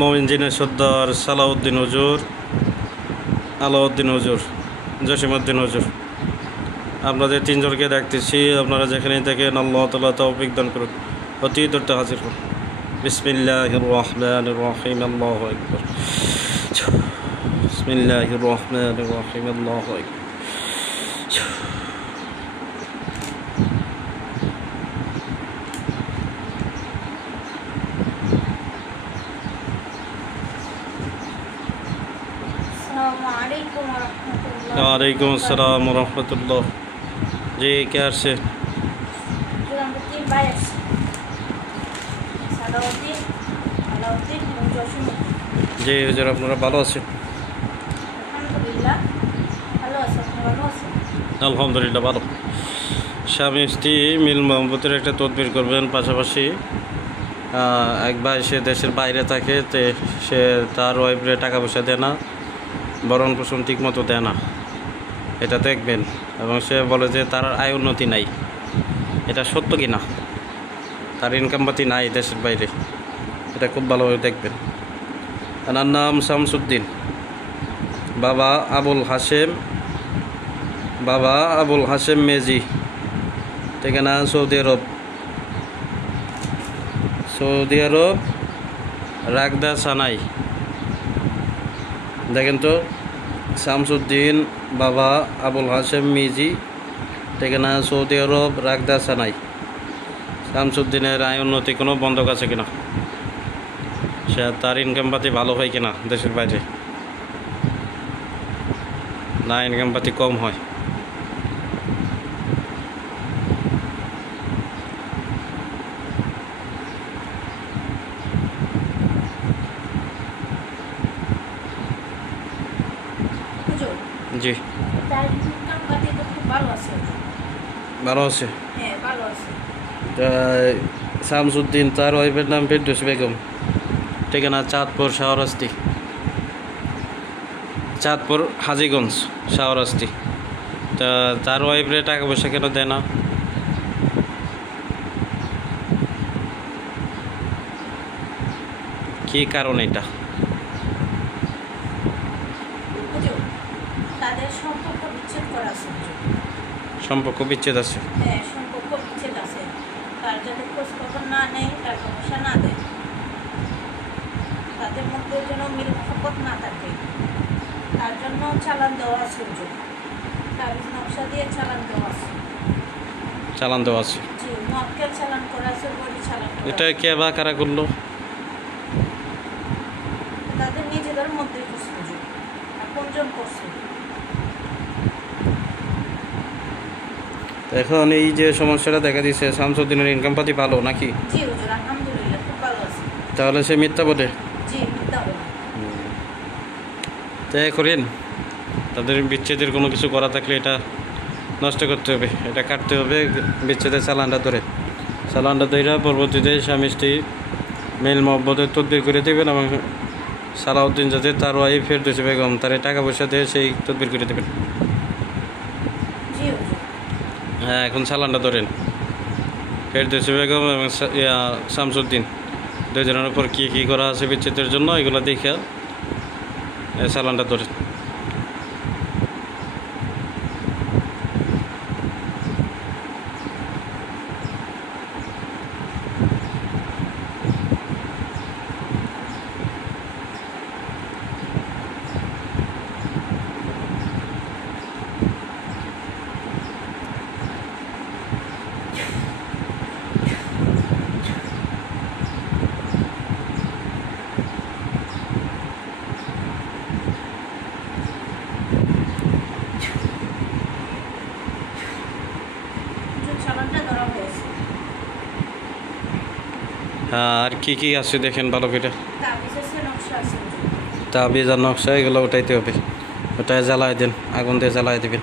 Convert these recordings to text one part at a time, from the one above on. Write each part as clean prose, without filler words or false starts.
মমিনজিনের সর্দার সালাউদ্দিন হুজুর, আলাউদ্দিন হুজুর, জসিমউদ্দিন হুজুর। আপনাদের তিনজনকে দেখতেছি, আপনারা যেখানেই দেখেন আল্লাহ তাআলা তৌফিক দান করুন। অতি দ্রুত হাজির হন। বিসমিল্লাহির রহমানির রহিম, আল্লাহু আকবার। বিসমিল্লাহির রহমানির রহিম, আল্লাহু আকবার। वालेकुम अस्सलाम रहमतुल्लाह। जी क्या से जी হুজুর, আপনারা ভালো আছেন? আলহামদুলিল্লাহ ভালো। স্বামী স্ত্রী মিল মোহাম্মতের একটা তদবির করবেন। পাশাপাশি এক ভাই সে দেশের বাইরে থাকে, সে তার ওয়াইফরে টাকা পয়সা দেয় না, ভরণ পোষণ ঠিক মতো দেয় না, এটা দেখবেন। এবং সে বলে যে তার আয় উন্নতি নাই। এটা সত্য কি না? তার ইনকাম পাতি নাই দেশের বাইরে, এটা খুব ভালোভাবে দেখবেন। তার নাম শামসুদ্দিন, বাবা আবুল হাশেম মেজি, ঠিকানা সৌদি আরব রাগদা সানাই। দেখেন তো, শামসুদ্দিন, বাবা আবুল হাশেম মিজি, ঠিকানা সৌদি আরব রাগদা সানাই। শামসুদ্দিনের আয় উন্নতি কোনো বন্ধক আছে কিনা, সে তার ইনকাম পাতি ভালো হয় কিনা দেশের বাইরে, না ইনকাম পাতি কম হয়। জি ভালো আছে। শামসুদ্দিন, তার ওয়াইফের নাম ফেরদৌস বেগম, ঠিকানা চাঁদপুর হাজীগঞ্জ শাহরাস্তি। তা তার ওয়াইফরে টাকা পয়সা কেন দেয় না? কি কারণ এটা? সম্পর্ক বিচ্ছেদ আছে। তার যাতে খোঁজ খবর না নেয়, টাকা পয়সা না দেয়, তাদের মধ্যে যেন মিল মহব্বত না থাকে, তার জন্য চালান দেওয়া আছে। তাবিজ নকশা দিয়ে চালান দেওয়া আছে। জি, মক্কেল চালান করা আছে, বড়ি চালান করা আছে। এটা কে বা কারা করলো? তাদের নিজেদের মধ্যে করছে, আপনজন করছে। এখন এই যে সমস্যাটা দেখা দিচ্ছে, শামসুদ্দিনের ইনকাম পাতি ভালো নাকি? জি হুজুর, আলহামদুলিল্লাহ খুব ভালো আছে। তাহলে সে মিথ্যা বলে? জি, মিথ্যা বলে। তাই করেন, তাদের বিচ্ছেদের কোনো কিছু করা থাকলে এটা নষ্ট করতে হবে, এটা কাটতে হবে। বিচ্ছেদের চালানটা ধরে পরবর্তীতে স্বামী স্ত্রী মিল মহব্বতের তদবির করে দেবেন। এবং সালাউদ্দিন যাতে তার ওয়াইফ ফেরদৌস বেগম, তার টাকা পয়সা দিয়ে সেই তদবির করে দেবেন। হ্যাঁ, এখন চালানটা ধরেন। ফেরদৌস বেগম এবং শামসুদ্দিন দুজনের উপর কী করা আছে বিচ্ছেদের জন্য, এগুলো দেখে চালানটা ধরেন। আর কি আছে দেখেন ভালো করে। তাবিজ আর নকশা এগুলো উঠাইতে হবে, ওটায় জ্বালায় দেন, আগুন দিয়ে জ্বালায় দেবেন।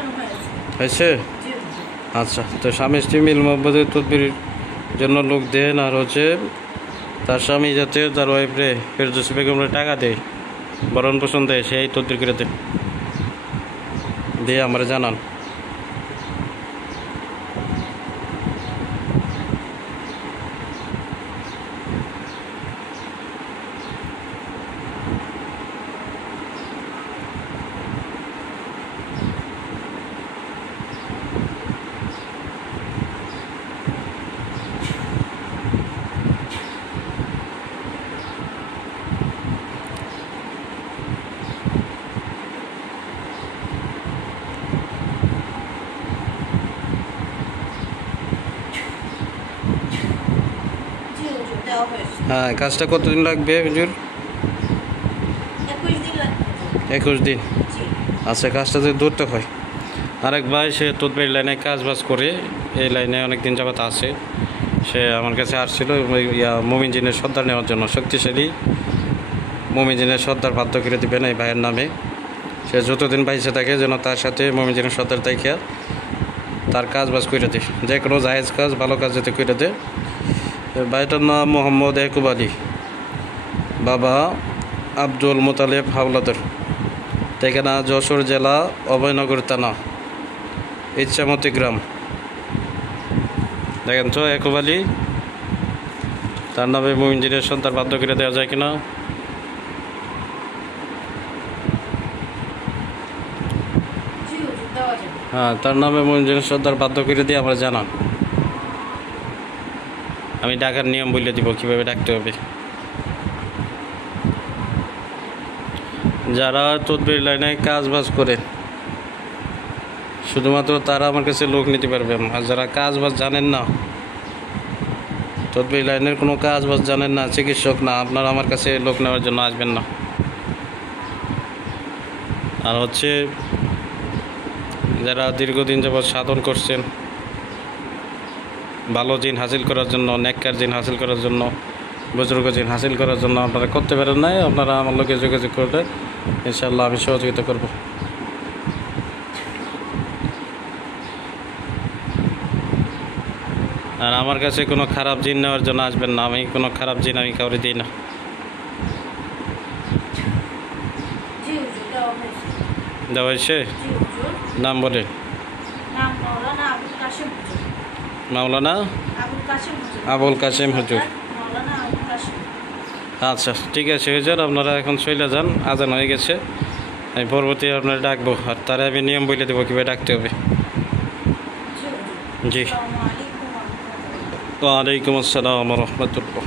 চালানো হয়েছে। হয়েছে? জি হুজুর। আচ্ছা, তো স্বামী স্ত্রী মিল মহব্বতের তদবির জন্য লোক দেন, আর হচ্ছে তার স্বামী যাতে তার ওয়াইফরে ফেরদৌসী বেগমরে টাকা দেয়, ভরণ পোষণ দেয়, সেই তদবির করে দেয়, দিয়ে আমার জানান। জি হুজুর, দেওয়া হয়েছে। হ্যাঁ, কাজটা কতদিন লাগবে হুজুর? 21 দিন লাগবে হুজুর। 21 দিন। জি। আচ্ছা, কাজটা যদি ধরতে হয়। আরেক ভাই সে তদবির লাইনে কাজ বাজ করে, এই লাইনে অনেক দিন যাবত আছে। সে আমার কাছে আসছিল মুমিন জিনের সর্দার নেওয়ার জন্য, শক্তিশালী মুমিন জিনের সর্দার বাধ্য করে দেবেন এই ভাইয়ের নামে। সে যতদিন বাইসে থাকে যেন তার সাথে মুমিন জিনের সর্দার তাইকা তার কাজ বাজ করে দেয়, যে কোনো জায়েজ কাজ ভালো কাজ যাতে করে দেয়। ভাইটার নাম মোহাম্মদ ইয়াকুব আলী, বাবা আব্দুল মোতালেব হাওলাদার, ঠিকানা যশোর জেলা অভয়নগর থানা ইচ্ছামতি গ্রাম। দেখেন তো ইয়াকুব আলী, তার নামে মুমিন জিনের সন্তান বাধ্য করে দেওয়া যায় কিনা। জি হুজুর, দেওয়া যাবে। হ্যাঁ, তার নামে মুমিন জিনের সন্তান বাধ্য করে দিয়ে আমরা জানান। আমি ডাকার নিয়ম বলে দিব কীভাবে ডাকতে হবে। যারা তদবির লাইনে কাজ বাজ করে শুধুমাত্র তারা আমার কাছে লোক নিতে পারবেন, আর যারা কাজ বাজ জানেন না, তদবির লাইনের কোনো কাজ বাজ জানেন না, চিকিৎসক না, আপনারা আমার কাছে লোক নেওয়ার জন্য আসবেন না। আর হচ্ছে যারা দীর্ঘদিন যাবৎ সাধন করছেন ভালো জিন হাসিল করার জন্য, নেককার জিন হাসিল করার জন্য, বুজুর্গ জিন হাসিল করার জন্য আপনারা করতে পারেন নাই, আপনারা আমার লোকে যোগাযোগ করলে ইনশাআল্লাহ আমি সহযোগিতা করব। আর আমার কাছে কোনো খারাপ জিন নেওয়ার জন্য আসবেন না, আমি কোনো খারাপ জিন আমি কাউরে দিই না। জি হুজুর, দেওয়া হয়েছে। দেওয়া হয়েছে? জি হুজুর। নাম বলে? নাম মাওলানা আবুল কাশেম হুজুর। মাওলানা আবুল কাশেম হুজুর। আবুল কাশেম হুজুর। মাওলানা আবুল কাশেম। আচ্ছা, ঠিক আছে হুজুর, আপনারা এখন চলে যান, আজান হয়ে গেছে। আমি পরবর্তী আপনারা ডাকবো, আর তারা আমি নিয়ম বলে দেবো কীভাবে ডাকতে হবে। জি হুজুর। জি। আসসালামু আলাইকুম ওয়া রাহমাতুল্লাহ। ওয়ালাইকুম আসসালাম রহমতুল্লাহ।